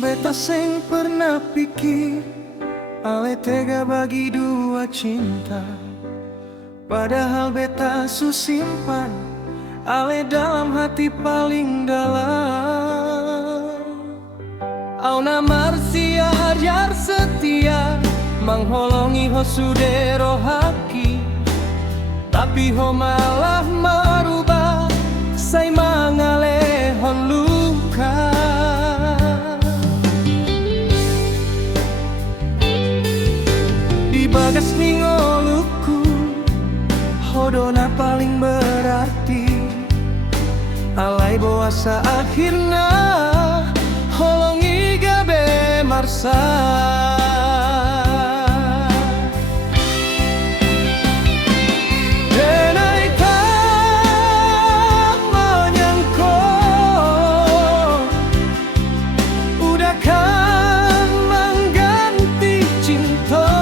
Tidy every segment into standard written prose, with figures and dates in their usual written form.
Beta seng pernah pikir ale tega bagi dua cinta, padahal beta susimpan ale dalam hati paling dalam. Auna marsia ajar setia mengholongi ho sudero haki, tapi ho malah merubah saya mangale ho luka. Bagas ningoluku hodona paling berarti, alai boasa akhirnya holongi gabe marsa. Denai tak menyangko udah kan mengganti cinta.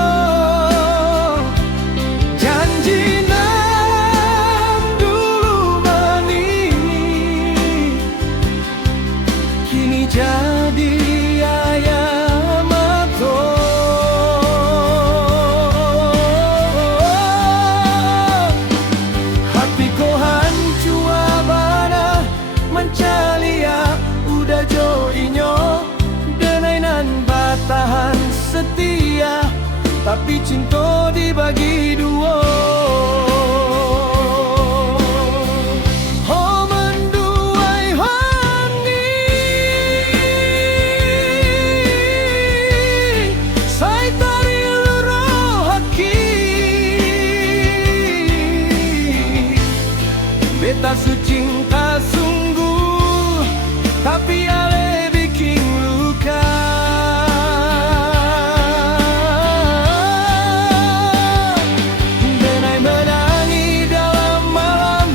Jadi ayam aku, hatiku hancur abana mencalia udah jo inyo denai nan batahan setia, tapi cinta dibagi dua. Beta sucinta sungguh, tapi ale bikin luka. Denai menangi dalam malam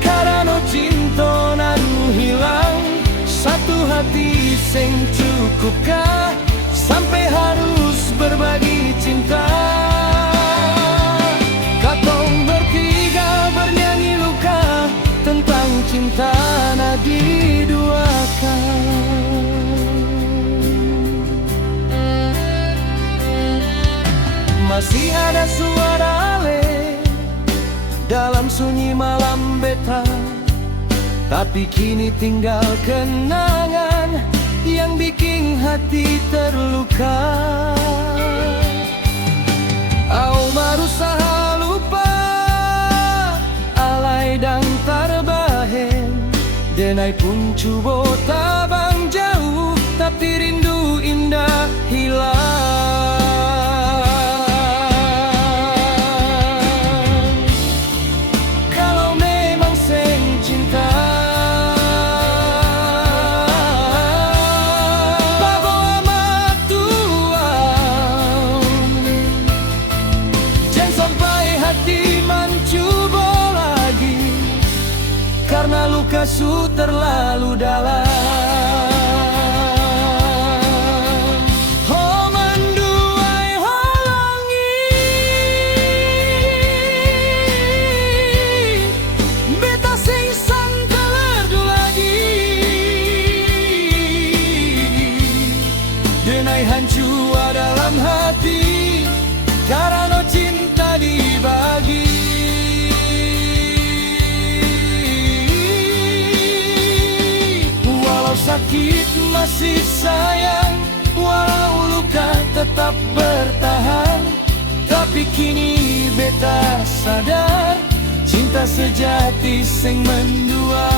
karena cinta nan hilang. Satu hati sing cukupkah sampai harus berbagi cinta? Cinta na diduakan, masih ada suara ale dalam sunyi malam beta, tapi kini tinggal kenangan yang bikin hati terluka. Au berusaha lupa alai dan tarbahen, denai pun cuba tabang jauh, tapi rindu indah hilang. Kalau memang seng cinta, bago amat tuang, jangan sampai hati mencoba lagi, karena luka su terlalu dalam. Oh menduai halangi, beta sing santalerdu lagi, denai hancur dalam hati karena cinta dibagi. Sakit masih sayang, walau luka tetap bertahan, tapi kini beta sadar cinta sejati sing mendua.